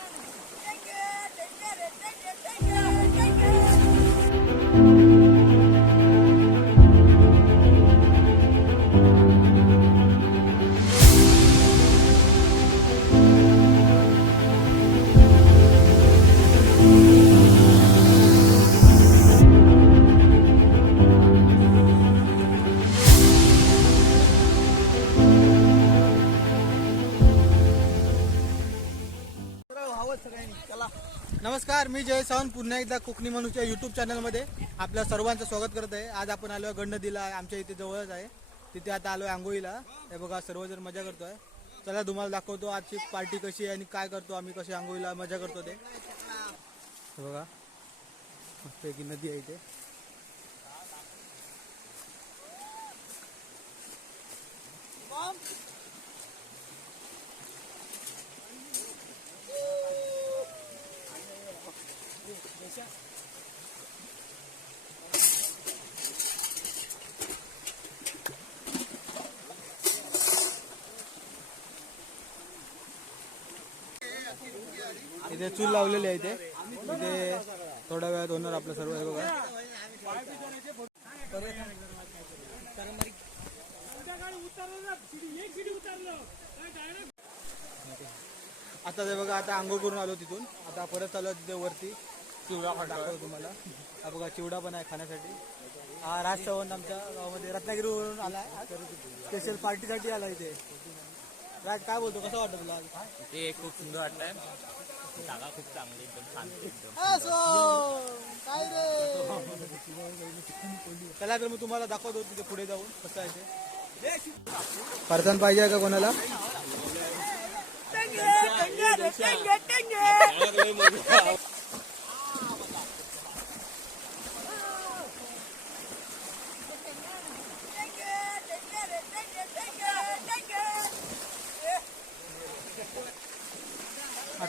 Thank you. नमस्कार मी जय सावंत पुन्हा एकदा कोकणी मनुष्य युट्यूब चॅनलमध्ये आपल्या सर्वांचं स्वागत करत आहे. आज आपण आलो आहे गणनदीला आमच्या इथे जवळच आहे. तिथे आता आलो आहे आंघोळीला. हे बघा सर्वजण मजा करतो आहे चला तुम्हाला दाखवतो आजची पार्टी कशी आहे आणि काय करतो आम्ही कशी आंघोळीला मजा करतो ते. हे बघा मस्तपैकी नदी आहे इथे. इथे चूल लावलेली आहे इथे. इथे थोड्या वेळात होणार आपलं सर्व हे बघा. आता ते बघा आता आंघोळ करून आलो तिथून. आता परत चालू तिथे वरती. चिवडा दाखवतो तुम्हाला. हा बघा चिवडा पण आहे खाण्यासाठी. हा राज चव्हाण आमच्या गावामध्ये रत्नागिरीवरून आला स्पेशल पार्टीसाठी आला इथे. राज काय बोलतो? कसं वाटतं तुला? ते खूप सुंदर वाटतंय. जागा खूप चांगली एकदम शांत एकदम असो काय रे? चला तर मी तुम्हाला दाखवतो तिथे पुढे जाऊन कसं आहे ते. परतन पाहिजे का कोणाला?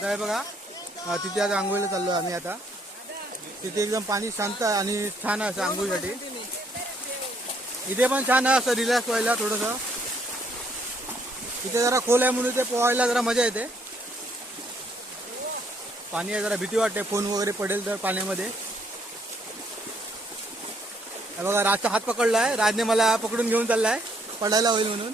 आता हे बघा तिथे आता आंघोळीला चाललो आम्ही आता. तिथे एकदम पाणी शांत आहे आणि छान असं आंघोळीसाठी. इथे पण छान आहे असं रिलॅक्स व्हायला थोडंसं. इथे जरा खोल आहे म्हणून ते पोहायला जरा मजा येते. पाणी आहे जरा भीती वाटते फोन वगैरे पडेल तर पाण्यामध्ये. बघा राजचा हात पकडला आहे राजने मला पकडून घेऊन चाललाय पडायला होईल म्हणून.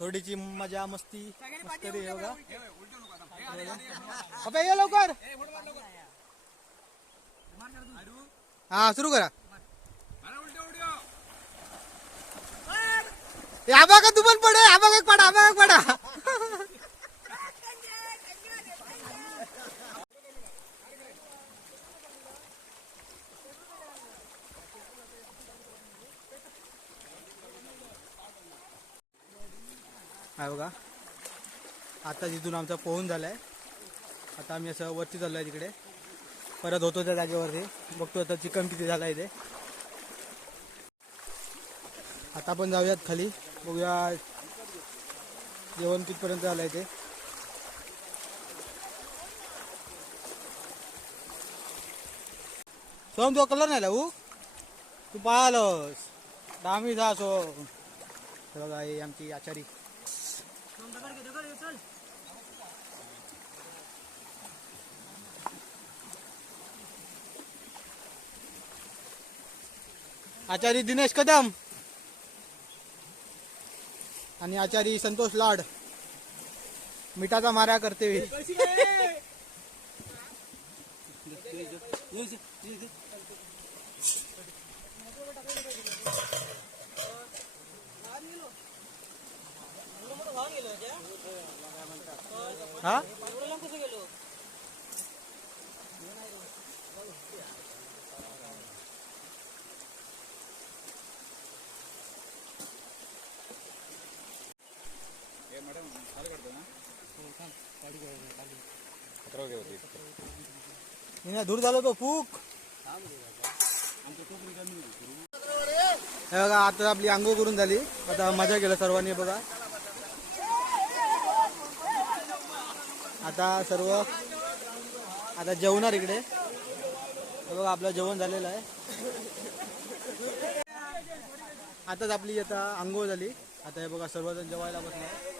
थोडीची मजा मस्ती मस्करी अबे ये लवकर. हा सुरू करा. आबा का तू पण पडे आबा का पडा आबा का पडा. हा बघा. आता तिथून आमचा पोहून झालाय. आता आम्ही असं वरती चाललोय तिकडे. परत होतो त्या जागेवरती. बघतो आता चिकन किती झालं इथे आता आपण जाऊयात खाली. बघूया जेवण कितपर्यंत झालं ते. सोम तो कलर नाही लावू तू पाहालस. दामी जा सो हे आमची आचारी. आचारी दिनेश कदम. आणि आचारी संतोष लाड. मिठाचा मारा करते. हिने दूर झालो तो फूक. हे बघा आता आपली आंघोळ करून झाली. आता मजा केलं सर्वांनी बघा. आता सर्व आता जेवणार इकडे. हे बघा आपलं जेवण झालेलं आहे. आताच आपली आता आंघोळ झाली. आता हे बघा सर्वजण जेवायला बसले.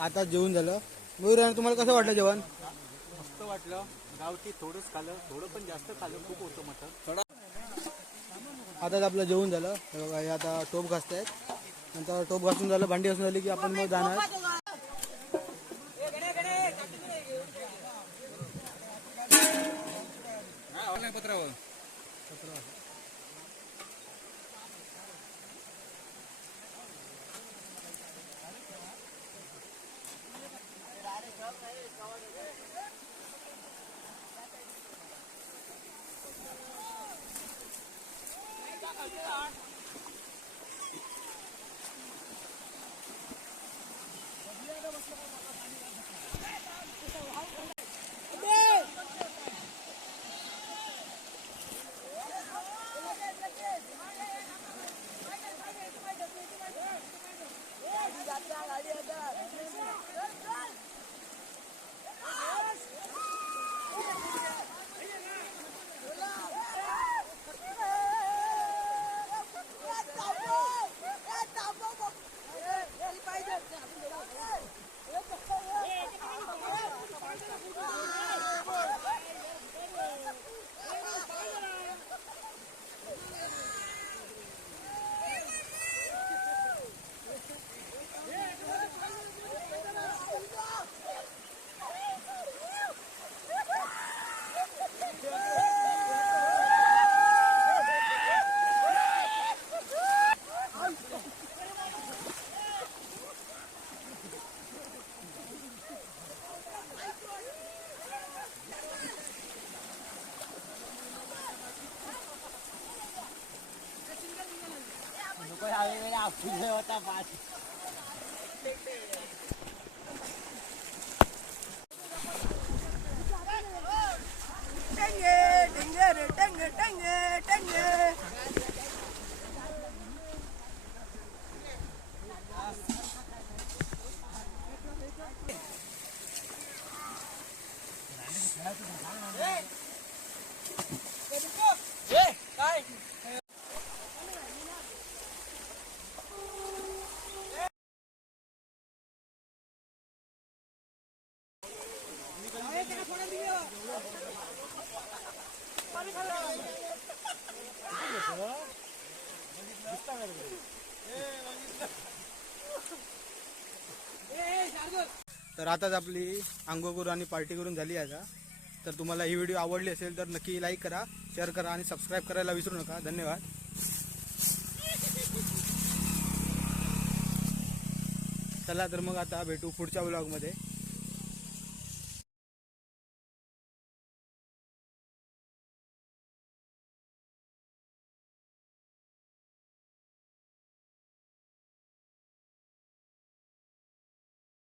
आता जेवण झालं. मयूर तुम्हाला कसं वाटलं जेवण? मस्त वाटलं. गावठी थोडंच खाल्लं थोडं पण जास्त खाल्लं खूप होतं मटण. आताच आपलं जेवण झालं. हे आता टोप घासतायत. नंतर टोप घासून झालं भांडी घासून झाली की आपण मग जाणार. God. 분해와 다 봐. 땡겨 땡겨를 땡겨 땡겨 땡겨 Hey! Hey! Hey! तर आताच आपली आंघोळ करून आणि पार्टी करून झाली आहे आता. तर तुम्हाला ही व्हिडिओ आवडली असेल तर नक्की लाईक करा शेअर करा आणि सबस्क्राईब करायला विसरू नका. धन्यवाद. चला तर मग आता भेटू पुढच्या ब्लॉगमध्ये